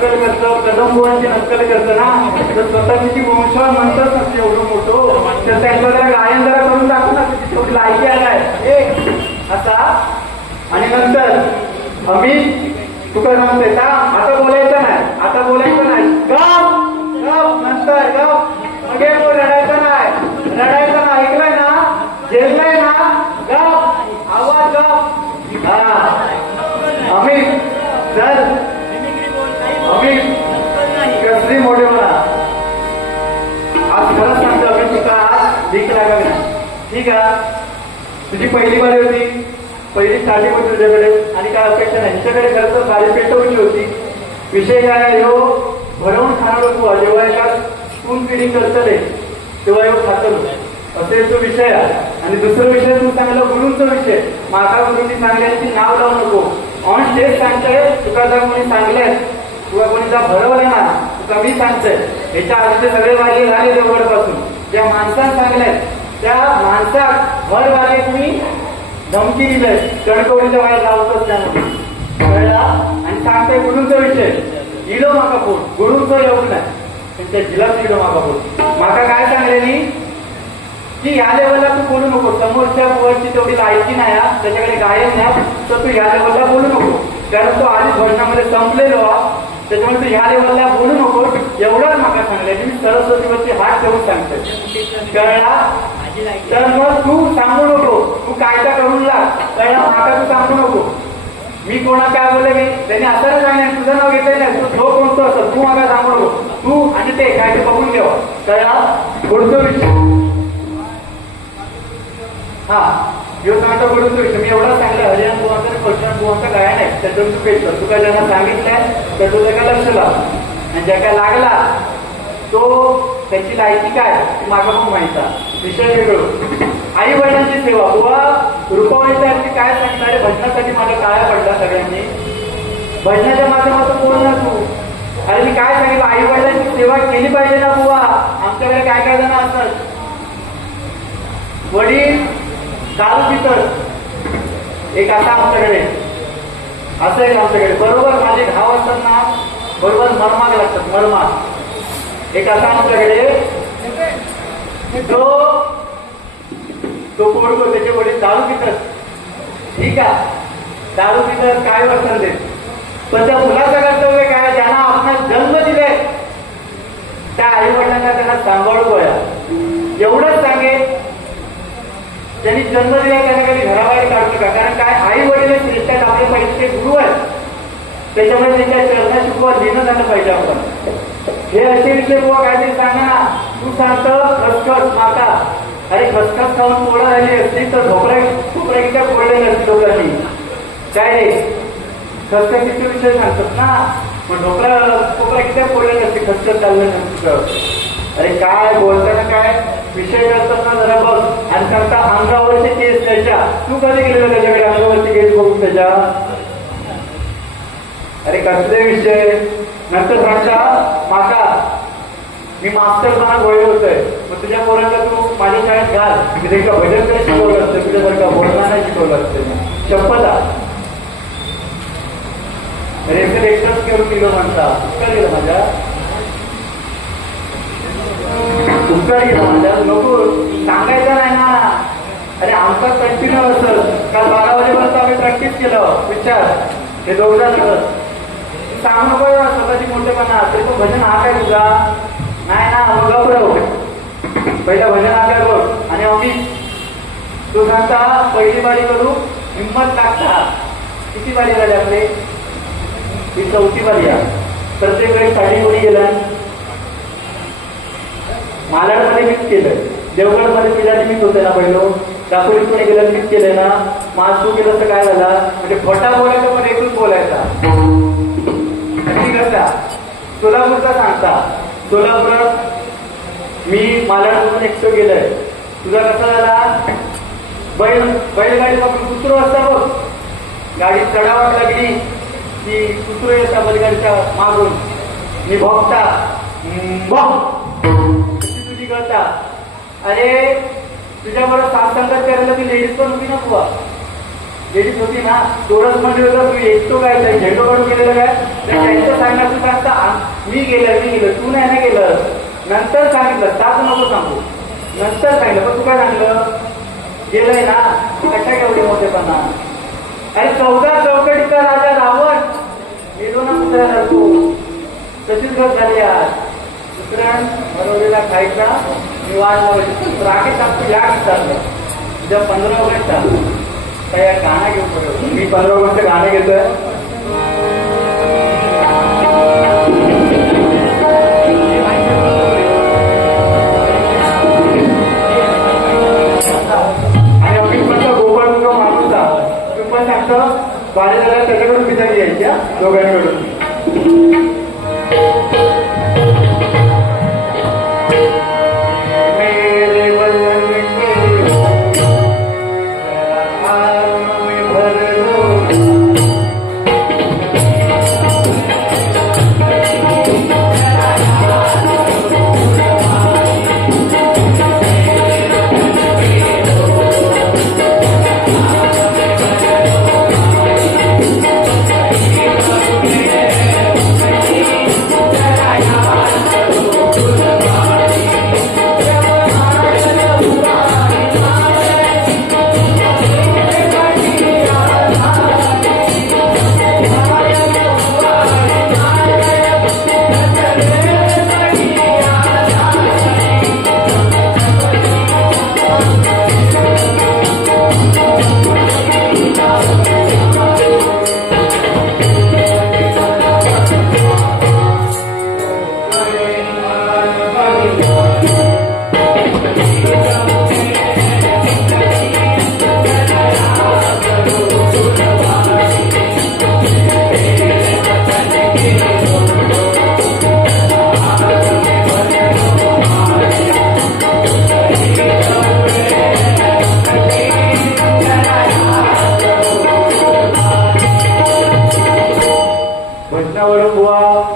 नक्कल करतं, कदम बुवांची नक्कल करतं ना, तर स्वतःची वंशावळ म्हणतात ना एवढं मोठं, तर त्यांचं जरा गायन जरा करून दाखव ना, तुझी थोडी लायकी आलाय असा. आणि नंतर अमित तुका सांगते का आता बोलायचं नाही, आता बोलायचं नाही, गप गप नंतर गप मगे रडायचं नाही, रडायचं नाही, ऐकलंय ना, जेललाय ना, गप आवाज गप. हा अमित चल, अमित कसली मोठे म्हणा, आज खरंच सांगतो अमित तुका आज भीक लागावी नाही, ठीक आहे. तुझी पहिली बारी होती, पहिली स्टार्टिंग होती तुझ्याकडे, आणि काय अपेक्षा नाही, हिच्याकडे खरं तर बारी पेटवली होती. विषय काय आहे, ह्यो भरवून खाणार होतो, जेव्हा एका स्पून फिडिंग करतले तेव्हा ह्यो खातलो, असे तो विषय आहे. आणि दुसरा विषय तू सांगला गुरुंचा विषय, माता गुरुंनी सांगल्याची नाव लावू नको, ऑन स्टेज सांगतोय तुका जर कोणी सांगलंय, तुला कोणी जर भरवलं ना, तुका मी सांगतोय, याच्या आधीचे सगळे वाले झाले देवगडपासून, ज्या माणसानं सांगलंय त्या माणसात भर वाले तुम्ही धमकी दिलंय, कणकवलीच्या बाहेर लावतच त्यामध्ये कळला. आणि सांगताय गुरुंचा विषय, इलो माका फोन गुरुंचं येऊ नाही, त्यांच्या जिल्ह्यात इलो माका फोन. माका काय सांगलेली की या लेवलला तू बोलू नको, समोरच्या वरची तेवढी लायकी नाही, त्याच्याकडे गायन नाही, तर तू या लेवलला बोलू नको, कारण तो आधी भजनामध्ये संपलेलो, त्याच्यामुळे तू ह्या लेवलला बोलू नको, एवढंच माका सांगले. मी सरस्वतीवरती हात ठेवून सांगतोय, कळला. तर मग तू सांगू नको, तू कायदा करून लाग, कळला. माका तू सांगू नको, मी कोणा काय बोलले, मी त्यांनी असं सांगितलं तुझं नाव घेतलं नाही, तू जो कोणतो असं तू माका सांगू नको, तू आणि ते काय ते बघून घ्यावं, कळला. पुढचा विषय हा यो सांगतो गुरुंचा विषय, मी एवढा सांगला हरियाण बुवांचा आणि कृष्ण बुवांचा गायन आहे, त्याच्यावर तू पेटलं, तुका ज्यांना सांगितलंय तर तू त्याला लक्ष लाव, आणि ज्या काय लागला तो त्याची लायकी काय मागा पण माहिती. विषय वेगळं, आई वडिलांची सेवा. बुवा रुपावळीच्या काय सांगणारे, भजनासाठी माझ्या काळ्या पडला सगळ्यांनी, भजनाच्या माध्यमातून बोल ना तू. अरे मी काय सांगितलं, आई वडिलांची सेवा केली पाहिजे ना बुवा. आमच्याकडे काय काय जण असतात, वडील दारू पितात, एक आता आमच्याकडे असं एक आमच्याकडे बरोबर माझे घाव असतात ना, बरोबर मरमाग लागतात, मरमाग. एक असा आमच्याकडे तो पोरगो त्याचे वडील दारू पितात, ठीक आहे, दारू पितात, काय वर्तन देत, पण त्या मुलाचं कर्तव्य काय, ज्यांना आपण जन्म दिलाय त्या आई वडिलांना त्यांना सांभाळू गोया, एवढंच सांगेल. ज्यांनी जन्म दिला त्यांना कधी घराबाहेर काढू नका, कारण काय आई वडील श्रेष्ठ आपले पहिले गुरु आहेत, त्याच्यामुळे त्यांच्या चरणा शिकवा देणं झालं पाहिजे आपण. हे असे विषय बुवा काहीतरी सांगा ना, तू सांगतं खसखस माता, अरे खसखस खाऊन पोळा झाली असती तर ढोकळा किती फोडले नसते लोकांनी, काय रे खसखसीचे विषय सांगतात ना, मग ढोकळा किती फोडले नसते, खसखस चाललं नसतं. अरे काय बोलताना काय विषय करतात ना जरा बघ, आणि सांगता अंगावरचे केस त्याच्या, तू कधी गेलेलं त्याच्याकडे अंगावरचे केस बघून त्याच्या, अरे कसले विषय. नंतर सांगता माका मी मास्टर मला गोळे होतोय, मग तुझ्या पोरांना तू माझ्या शाळेत घाल, मी त्याच्या भजन काही शिकवलं असतं, तुझ्यासारखा बोलणं नाही शिकवलं असतं, शपथा. रेफर एक्स्ट्राच करून दिलं म्हणता, उत्तर गेलं माझ्या, उत्तर गेलं माझ्या, नको सांगायचं नाही ना. अरे आमचा कंटिन्यू असत, काल 12 वाजेपर्यंत आम्ही प्रॅक्टिस केलं, विचार हे दोघं सांगू नको स्वतःची मोठेपणा, ते तो भजन हा काय तुझा नाही ना, मग गौरव पहिला भजन हा काय बघ. आणि आम्ही तू सांगता पहिली बारी करू हिंमत लागता, किती बारी झाली आपले, ही 4थी बारी आहे. प्रत्येक वेळी साडी कोणी गेला, मालाडमध्ये मीच केलं, देवगडमध्ये तुझ्या मीच होते ना पहिलो, दापोलीत कोणी गेलं मीच केलंय ना, माझ तू केलं तर काय झाला, म्हणजे खोटा बोलायचा पण एकूच बोलायचा. सोलापूरचा सांगता, सोलापुरात मी मालाडमधून एकटो गेलोय, तुझा कसा झाला, बैलगाडी पासून कुत्रो असता बघ, गाडी चढावाच लागली की कुत्रो येता बैलगाडीच्या मागून, मी भोगता तुझी करता. अरे तुझ्याबरोबर साथ संगत करायला ती लेडीज पण होती ना बुवा, लेडीज होती ना, चोरस मध्ये होतं, तू एकटो काय झेंडो काढून गेलेलं काय, तर त्यांचं सांगणार तू सांगता मी गेलं तू नाही ना गेलं, नंतर सांगितलं तास नको सांगू, नंतर सांगितलं. पण तू काय सांगलं गेलंय ना, कशा एवढे मोठेपणा. अरे 14 चौकटीचा राजा रावण गेलो ना पुत्राला तू, तशीच गत झाली आज. दुसऱ्या बरोबरीला खायचा मी वाट लावायची राखी टाकतो या चाललं तुझ्या 15 ऑगस्टचा त्या गाणं घेऊन पडतो. मी 15 ऑगस्ट गाणं घेतोय. आणि अमित म्हणतो गोपाळ मुलगा माणूस तुम्ही पण सांगतो बाळेदाला त्याच्याकडून पिता घ्यायच्या दोघांकडून.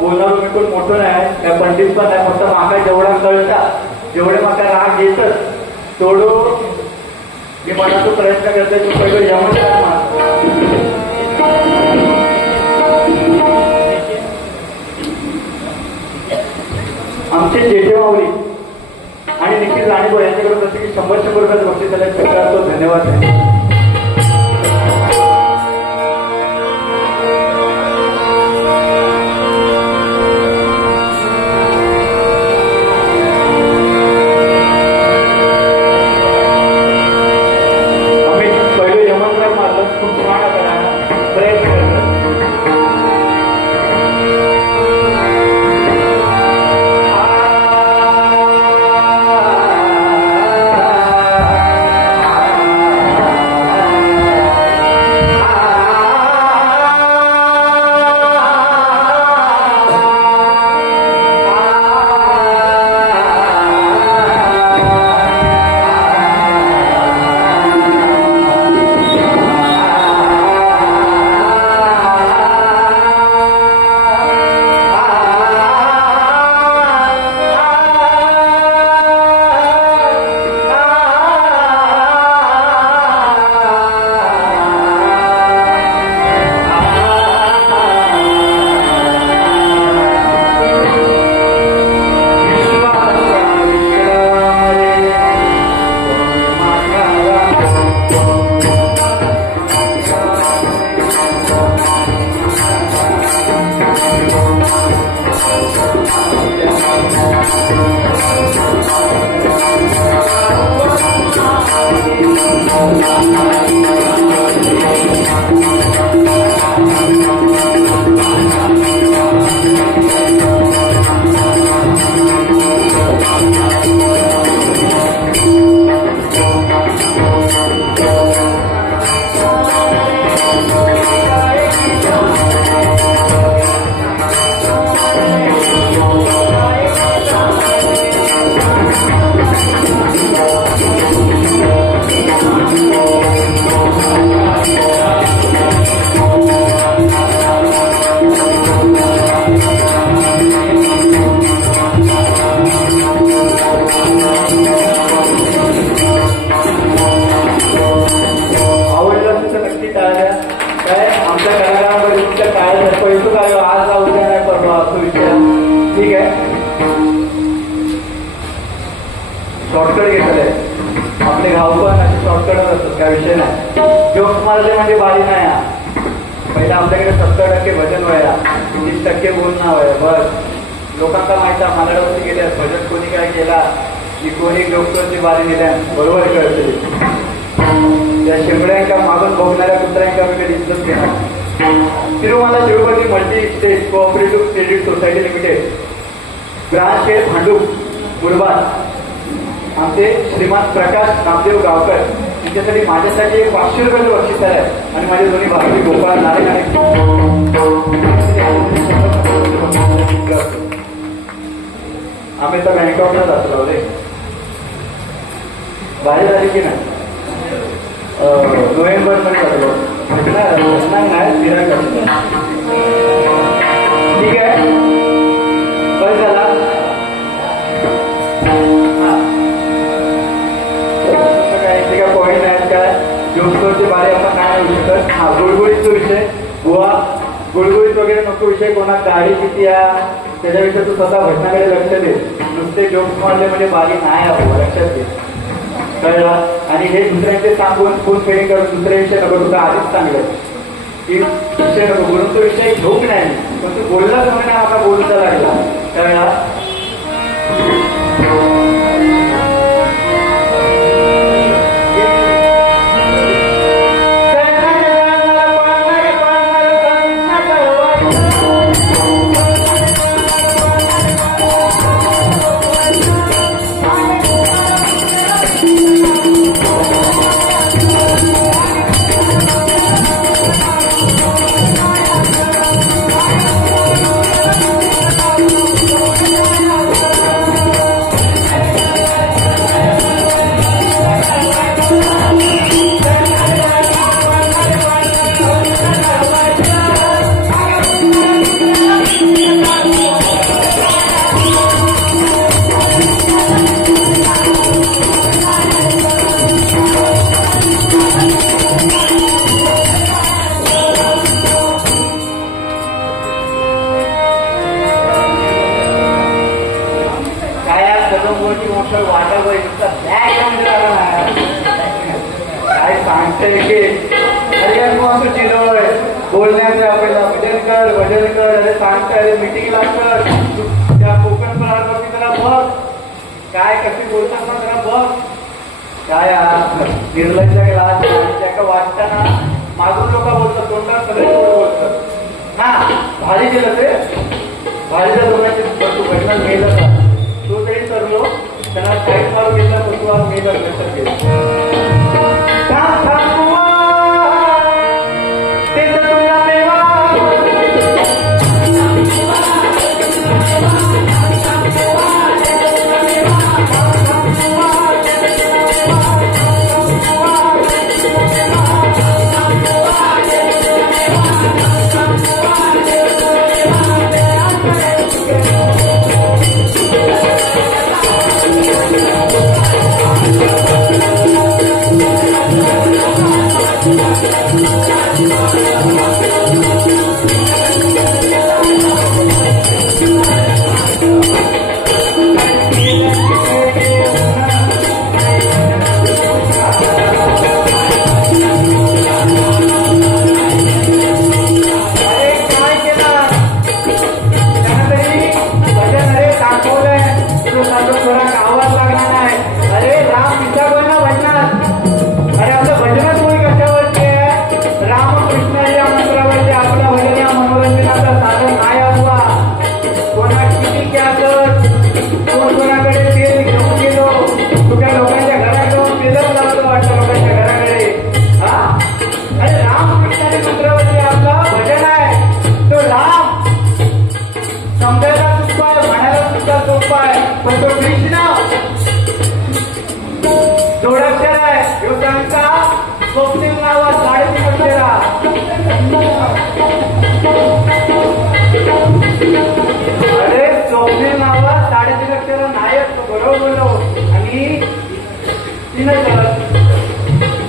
बोलणार मी कोण मोठं नाही, काय पंडित पण नाही, फक्त माका जेवढा कळतात जेवढे माका राग घेतच तेवढं मी मनाचा प्रयत्न करतोय. तू पहिलं यमन आमचे जेठे माऊली आणि निखिल राणीबो यांच्याकडे प्रत्येकी 100 रुपयाचं बक्षीस त्याला धन्यवाद. शॉर्टकट घेतलेलं आहे. आपले गाव पण असे शॉर्टकटच असतात, काय विषय नाही. जोक्स मारले म्हणजे बारी नाही. पहिला आपल्याकडे 70% भजन व्हायला, 30% बोलणं व्हायला. बस लोकांना माहिती आहे मनावरती गेल्या भजन कोणी काय केला की कोणी डॉक्टरची बारी नेल्या बरोबर कळते. त्या शेंबड्यांका मागून बघणाऱ्या कुत्र्यांका मी कधी इज्जत घेणार. Tirumala Tirupati multi state cooperative credit society limited, branch head Bhandup, Murbad. आमचे श्रीमान प्रकाश नामदेव गावकर यांच्यासाठी माझ्यासाठी 500 रुपयाचं बक्षीस आहे. आणि माझे दोन्ही भाकरी गोपाळ नारायण आणि आम्ही तर बँकॉकला जातो रे. बाहेर झाली की नाही नोव्हेंबरमध्ये जातो नाही फिरायला. ठीक आहे बस झाला. पॉईंट आहेत काय जोक्सवरचे बारे आपण काय होऊ शकत. हा गुळगुळीचा विषय बुवा गुळगुळीत वगैरे नको विषय. कोणा गाडी किती आहे त्याच्याविषयी तू स्वतः घटनाकडे लक्ष दे. नुसते जोक्स मारले म्हणजे बारी नाही आपण लक्षात घे कळलं. आणि हे दुसऱ्यांचे सांगून फुल फेडिंग करून दुसरे विषय नको. तुझा आधीच सांगलं की विषय नको बोलून तो विषय झोप नाही पण तू बोललाच म्हणून आता बोलूचा लागला कळला. काय सांगतंय की अरे मग चिडवय बोलण्याचं आपल्याला भजन कर अरे सांगताय अरे मिटिंगला कर त्या कोकण प्रहारवरती जरा बघ काय कशी बोलतात ना जरा बघ. काय निर्लज्ज गेला त्याला वाटताना मागून लोक बोलतात तोंडात सगळे बोलतात ना. भारी गेलं ते भारीच्या दोघांची भजनात मेलं का तो जरी करलो त्यांना साईड मारून घेतला तो तू आज मेलं नंतर गेला.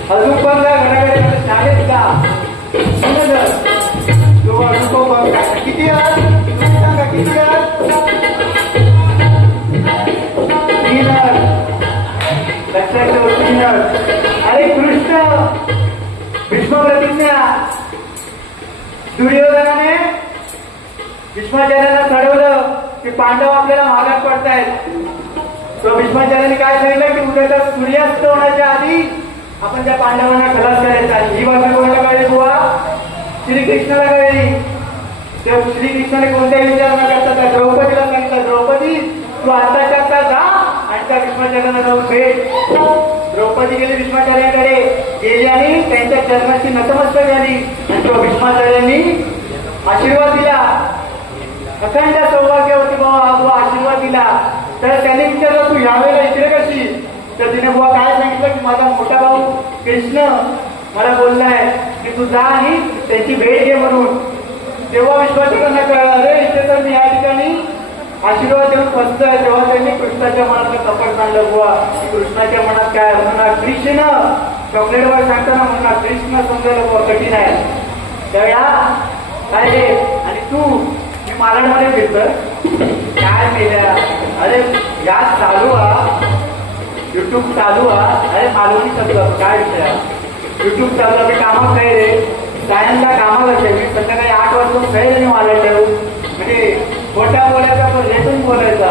अजून पण घराकडे शाळेत का तो अनुभव किती सांगा किती 3 शून्य. दुर्योधनाने भीष्माचार्यांना ठरवलं की पांडव आपल्याला महागात पडतायत. तो भीष्माचार्यांनी काय सांगितलं की उद्याचा सूर्यास्त होण्याच्या आधी आपण त्या पांडवांना खलास करायचा. ही बातमी कोणाला कळली बुवा? श्रीकृष्णाला कळली. त्या श्रीकृष्णाने कोणत्याही विचार न करता त्या द्रौपदीला सांगितलं, द्रौपदी तू आताच्या आता जा आणि त्या भीष्माचार्यांना जाऊन भेट. द्रौपदी गेली भीष्माचार्यांकडे, गेली आणि त्यांच्या चरणाची नतमस्तक झाली आणि तो भीष्माचार्यांनी आशीर्वाद दिला. अखंड सौभाग्यवती बाबा आशीर्वाद दिला. तर त्याने विचारलं तू यावेळेला इकडे कशी? तर तिने बुवा काय सांगितलं की माझा मोठा भाऊ कृष्ण मला बोललाय की तू जा आणि त्यांची भेट घे म्हणून. तेव्हा विश्वासांना कळलं, अरे इथे तर मी या ठिकाणी आशीर्वाद देऊन फसतोय. तेव्हा त्यांनी कृष्णाच्या मनातलं कपट सांगलं बुवा की कृष्णाच्या मनात काय म्हणा कृष्ण चॉकलेटवर सांगताना म्हणा कृष्ण समजायला बुवा कठीण आहे. त्यावेळा काय रे आणि तू मी मालाडमध्ये फिरतोय काय मेल्या? अरे या चालू युट्यूब चालू अरे मालवणी चालू काय विषय? युट्यूब चालू मी कामात काय रे? सायंला कामाला असेल मी संध्याकाळी 8 वाजता काही नाही मला ठेवू म्हणजे खोट्या बोलायचा पण रेटून बोलायचा.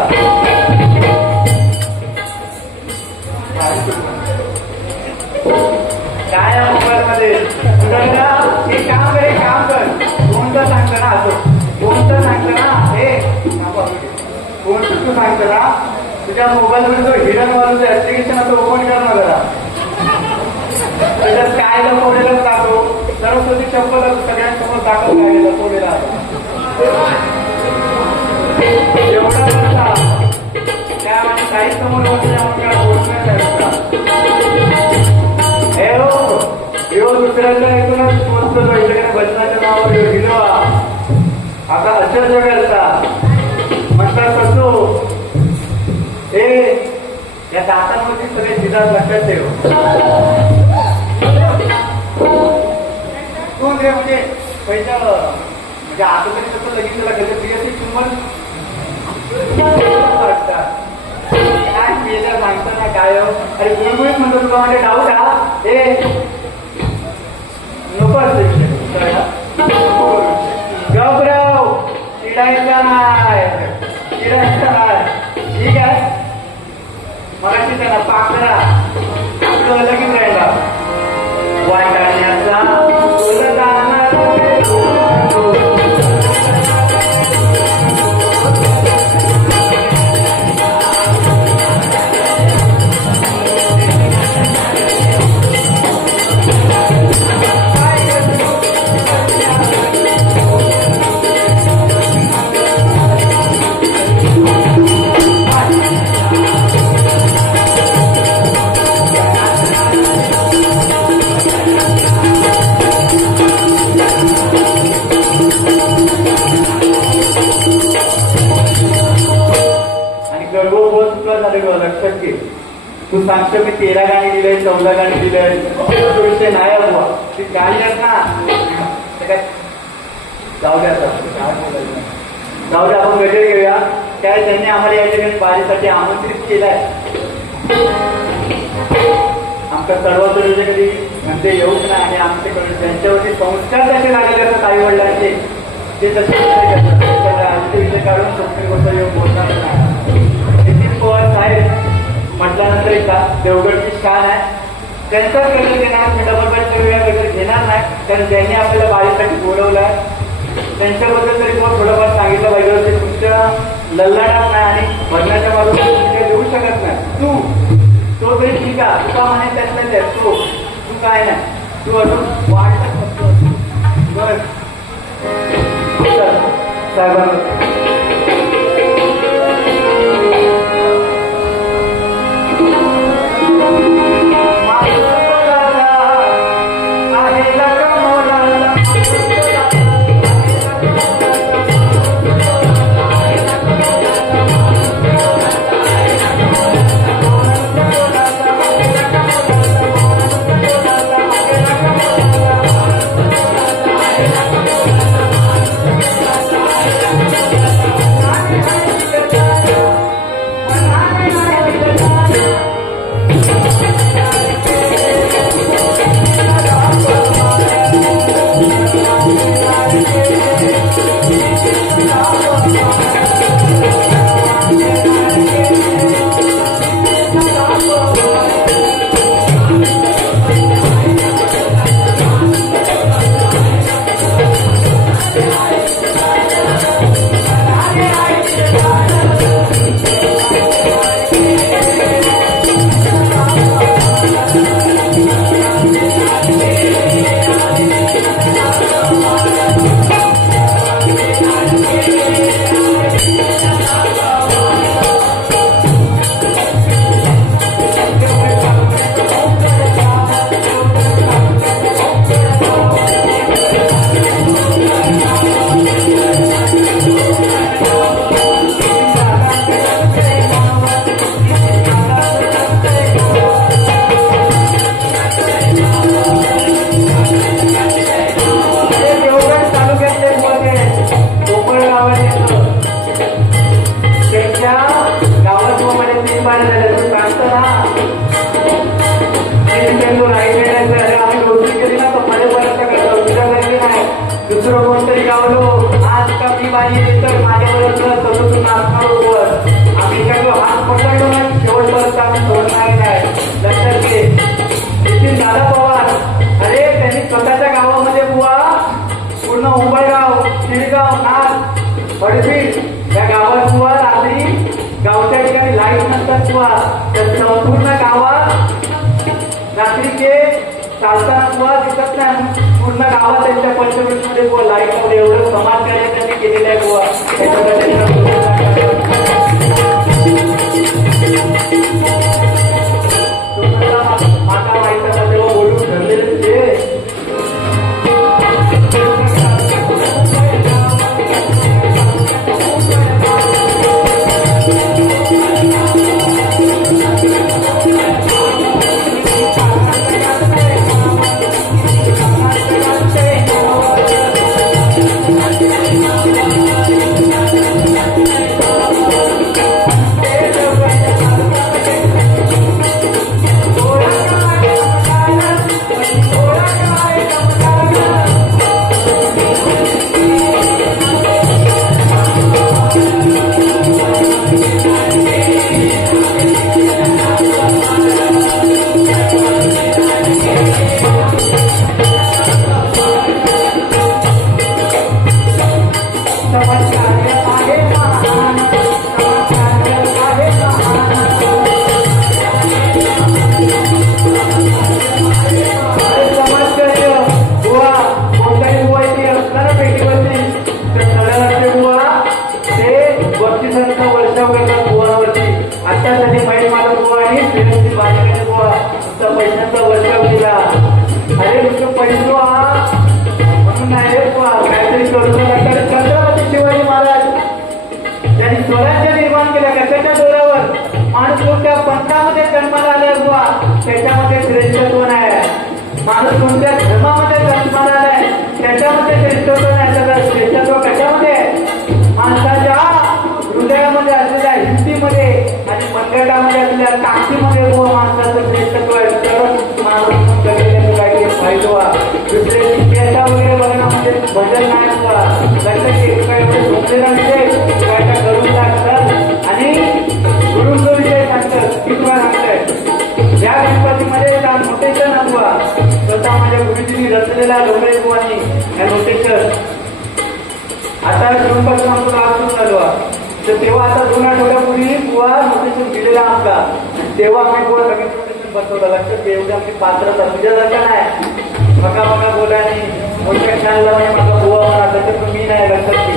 काय मोबाईल मध्ये हे काम कर काम कर. कोणतं सांगतं ना असं कोणतं सांगतं ना हे कोणतं तू सांगतं ना तुझ्या मोबाईल मध्ये जो हिडन वालूचं ऍप्लिकेशन असं ओपन कर ना जरा. त्याच्यात काय लपवलेलं टाकू सरस्वती शपथ सगळ्यांसमोर दाखल काय लपवलेला एवढा नसता त्या काही समोर हे हो दुसऱ्याच्या ऐकूनच पोचतो इकडे भजनाच्या नावावर हिरो आता अशा जगाचा म्हणतात कसो हे या दातांवरती सगळे सिद्धांत लक्षात ठेव. कोण रे म्हणजे पहिलं म्हणजे आता तरी कसं लगेच त्याला कधी प्रियसी किंमत वाटतात काय केलं सांगताना काय अरे गुळगुळीत म्हणतो तुला म्हणजे डाऊट हे नको गबराव चिडायचा नाही चिडायचा नाही ठीक आहे. मगाशी त्याला पाकरा आपलं लगेच राहिला वाटाण्याचा लक्षात घे. तू सांगतो मी 13 गाणी दिलंय 14 गाणी दिलंय तो विषय नाही बुवा. ती गाणी आहेत ना काय जाऊ द्या जाऊ द्या आपण गजर घेऊया. काय त्यांनी आम्हाला या ठिकाणी बारीसाठी आमंत्रित केलंय. आमच्या सर्वत्र कधी म्हणजे येऊच नाही आणि आमच्याकडे त्यांच्यावरती संस्कार कसे लागले असतात आई वडिलांचे ते तसे विषय काढून स्वप्न गोष्ट येऊन बोलणार नाही. नितीन पवार साहेब म्हटल्यानंतर एकदा देवगडची स्थान आहे त्यांचाच गजर घेणार मी डबल बाईट करूया गजर घेणार नाही कारण त्यांनी आपल्याला बाळीसाठी बोलवलंय. त्यांच्याबद्दल तरी मग थोडंफार सांगितलं पाहिजे होते. तुमच्या लल्लाडात नाही आणि भजनाच्या बाजूला तुम्ही देऊ शकत नाही. तो तरी ठीक आहे तुका म्हणे त्यातलं त्या तू काय नाही तू अजून वाढत बस साहेबांना बाहेर झाले तुम्ही सांगता ना आम्ही रोजरी केली ना तर माझ्यापर्यंत करतो तुझ्या घरी नाही दुसरं कोणतरी गावलो आज का मी माझी तर माझ्यापर्यंत सतत असणार बरोबर आम्ही काय हात पकडलो ना शेवटपर्यंत आम्ही सोडणार नाही लक्षात घे नितीन दादा पवार अरे त्यांनी स्वतःच्या गावामध्ये बुवा पूर्ण उंबळगाव शिरगाव नाथ बडबीड या गावात बुवा रात्री गावच्या ठिकाणी लाईट नसतात बुवा तर संपूर्ण गावात रात्रीचे चालताना बुवा दिसत नाही पूर्ण गावात त्यांच्या पंचवटीमध्ये बुवा लाईट मध्ये एवढं समाजकार्य त्यांनी केलेलं आहे बुवा माता माहिती तेव्हा बोलून ठरलेले ते त्याच्यामध्ये श्रेष्ठत्व नाही माणूस कोणत्या धर्मामध्ये जन्माला आलाय त्याच्यामध्ये श्रेष्ठत्व नाही सगळं श्रेष्ठत्व कशामध्ये माणसाच्या हृदयामध्ये असलेल्या हिंदीमध्ये आणि मनगटामध्ये असलेल्या ताकदीमध्ये माणसाचं श्रेष्ठत्व आहे तर माणूस काही फायदा दुसरे शिक्षेचा वगैरे बघणं म्हणजे भजन नाही हुआ लक्षात करून लागतात आणि गुरुंचा विषय सांगतात कितवा सांगताय या गणपतीमध्ये नोटेशन हुआ स्वतः माझ्या गुरुजींनी रचलेला डोंगरे बुवांनी या नोटेशन आता जूनपासून आमचं काम सुरू झालो तर तेव्हा आता 2 आठवड्यापूर्वी बुवा नोटेशन दिलेला आमचा तेव्हा आम्ही बुवा नवीन नोटेशन बसवलं लक्षात एवढी आमची पात्रता तुझ्यासारखा नाही बघा बोला आणि मोठ्या क्षणाला म्हणजे माझा बुवा म्हणा तसं मी नाही लक्षात घे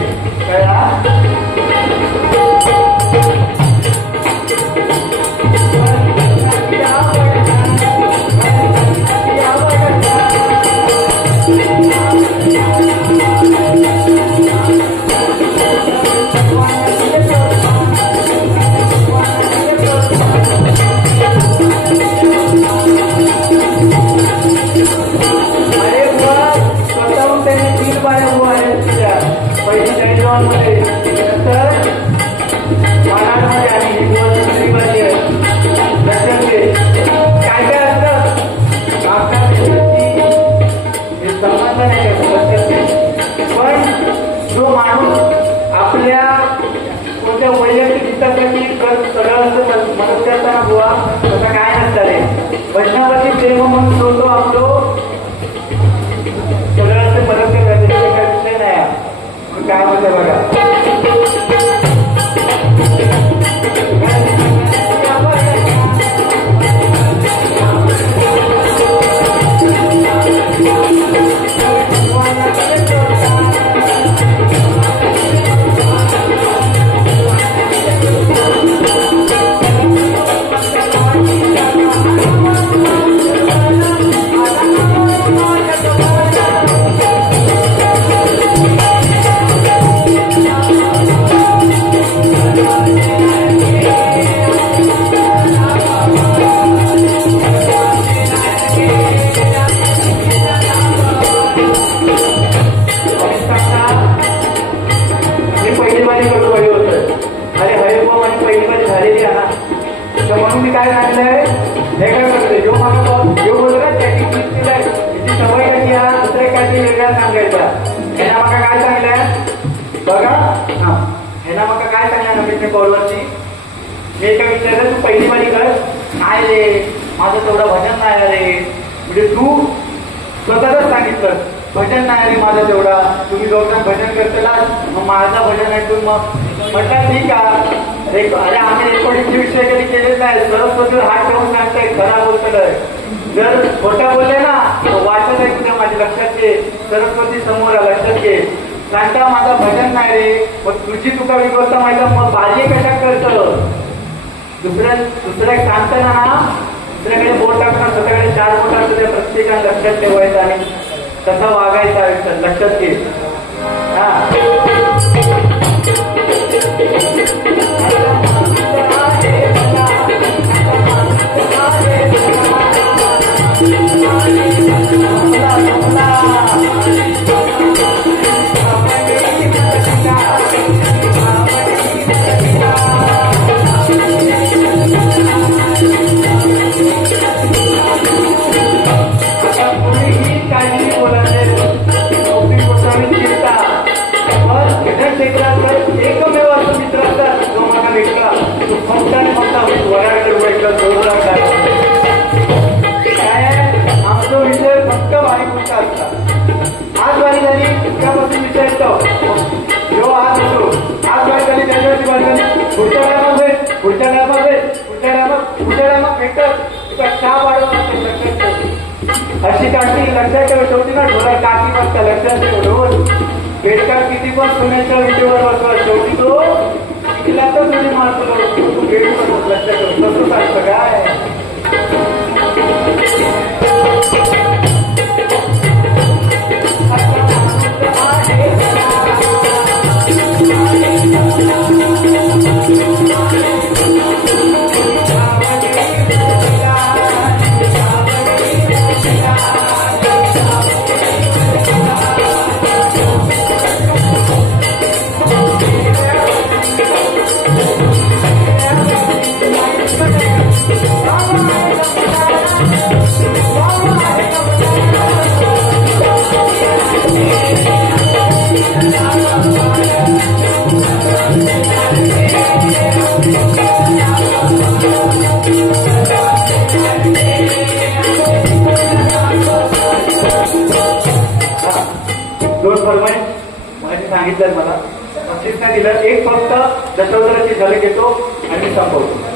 काय वैष्णवाची प्रेम म्हणून होतो आपलो सगळ्यांचे मदत करायचे काही विषय नाही काय म्हणते बघा तर म्हणून मी काय सांगितलंय हे काय करते जो मला जो बोलला त्याची दिलाय त्याची सवय कशी आहे दुसऱ्या काही वेगळ्या सांगायचा ह्याला मला काय सांगितलंय बघा हा ह्याला मला काय सांगितलं नवीन कॉलवरची मी एका विचारलं तू पहिली वाली कर नाही रे माझं तेवढं भजन नाही रे म्हणजे तू स्वतःच सांगितलं भजन नाही रे माझं तेवढा तुम्ही दोघांना भजन करताना मग माझं भजन ऐकून मग म्हटलं ठीक आहे अरे आम्ही रेकॉर्डिंगचे विषय कधी केलेच नाही सरस्वती हात ठेवून सांगताय खरा बोलतोय जर खोटा बोलले ना वाटत आहे तुझ्या माझ्या लक्षात घे सरस्वती समोर लक्षात घे सांगता माझं भजन नाही रे मग तुझी तुका विकवता माझ्या मग बाजी कशा करतं दुसऱ्या सांगताना ना दुसऱ्याकडे बोट टाकणार स्वतःकडे 4 बोट असतं त्या प्रत्येकाने लक्षात ठेवायचं आणि कसं वागायचं आयुष्यात लक्षात घे एकमेव असं मित्र असतात जो मला भेटला तो फक्त आणि फक्त वराडकर भेटला जोरदार काय आमचा विषय फक्त वारीपुरता असतात आज वारी झाली इतक्यापासून विषय येतो जो आज होतो आज वारी झाली त्याच्यावरची वारी झाली पुढच्या टायमात भेट पुढच्या टायमात भेट पुढच्या टायमात भेटतात तुला चहा वाढवणार लक्षात अशी काठी लक्षात ठेव शेवटी ना ढोला काठी बसता लक्षात ठेव ढोल बेडका किती पण सोन्याच्या विटेवर बसवा शेवटी तो तिला तर तुम्ही मारतो तू बेडवर लक्षात ठेव तसंच असतं काय सांगितलं मला बक्षीस नाही दिलं एक फक्त दशावताराची झलक घेतो आणि मी संपवतो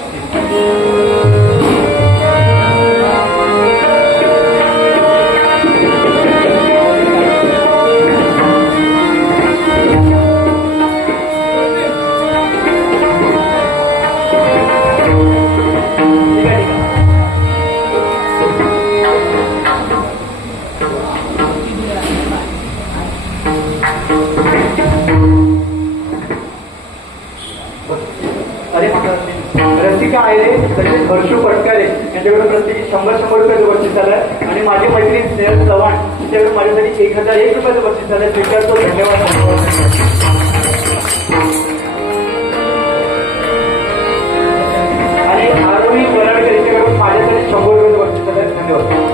रसिका आहे तसेच हर्षू पटकारे यांच्याकडून प्रत्येकी 100 रुपयाचं बक्षीस झालंय आणि माझी मैत्रीण स्नेहल चव्हाण यांच्याकडून माझ्यासाठी 1001 रुपयाचं बक्षीस झालंय स्वीकारतो धन्यवाद आणि आरोही वराडकर यांच्याकडून माझ्यासाठी 100 रुपयाचं बक्षीस झालंय धन्यवाद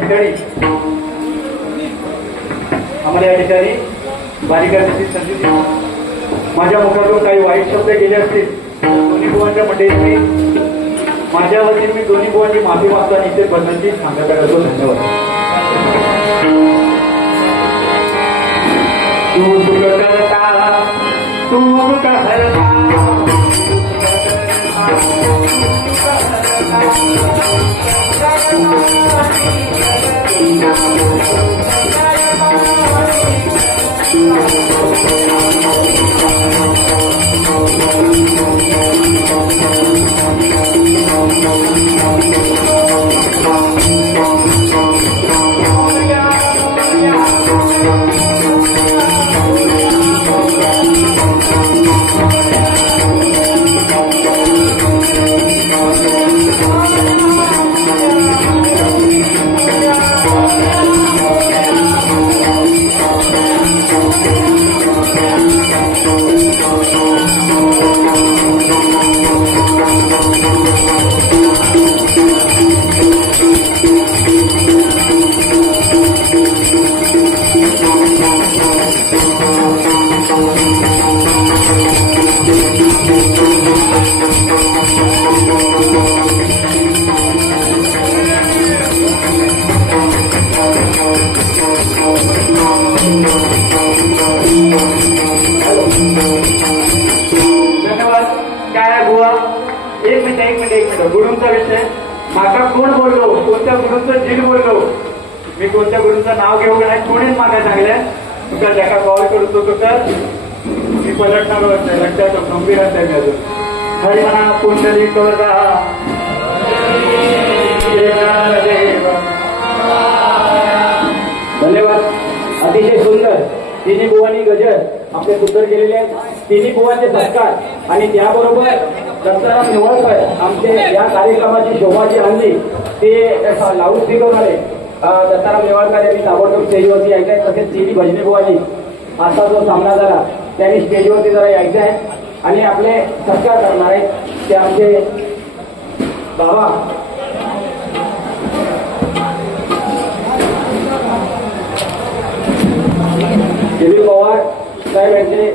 ठिकाणी आम्हाला या ठिकाणी बारी करण्याची संधी दिली. माझ्या मुखातून काही वाईट शब्द गेले असतील दोन्ही बुवांच्या मंडळींनी माझ्या वतीने मी दोन्ही बुवांची माफी मागतो आणि इथे बंधनची सांगता करतो. धन्यवाद. तू सुख करता तू कहरता गुरुंचा विषय माका कोण बोललो कोणत्या गुरुंचं जिल बोललो मी कोणत्या गुरुंचं नाव घेऊ नाही कोणीच मागा सांगल्या तुका ज्याका कॉल करतो तुका मी पलटणार लक्षात गंभीर असेल अजून हरी म्हणा पुंडली धन्यवाद. अतिशय सुंदर तिन्ही बुवांनी गजर आपले सुंदर केलेले आहेत. तिन्ही बुवांचे संस्कार आणि त्याबरोबर दत्ताराम निवळकर आमचे या कार्यक्रमाची शोभाची आणली ते लाऊड स्पीकरद्वारे दत्ताराम निवळकर यांनी ताबडतोब स्टेजवरती यायचं आहे. तसेच तिन्ही भजनी बुवांनी आता जो सामना झाला त्यांनी स्टेजवरती जरा यायचं आहे आणि आपले सत्कार करणार आहेत ते आमचे बाबा दिलीप पवार साहेब यांचे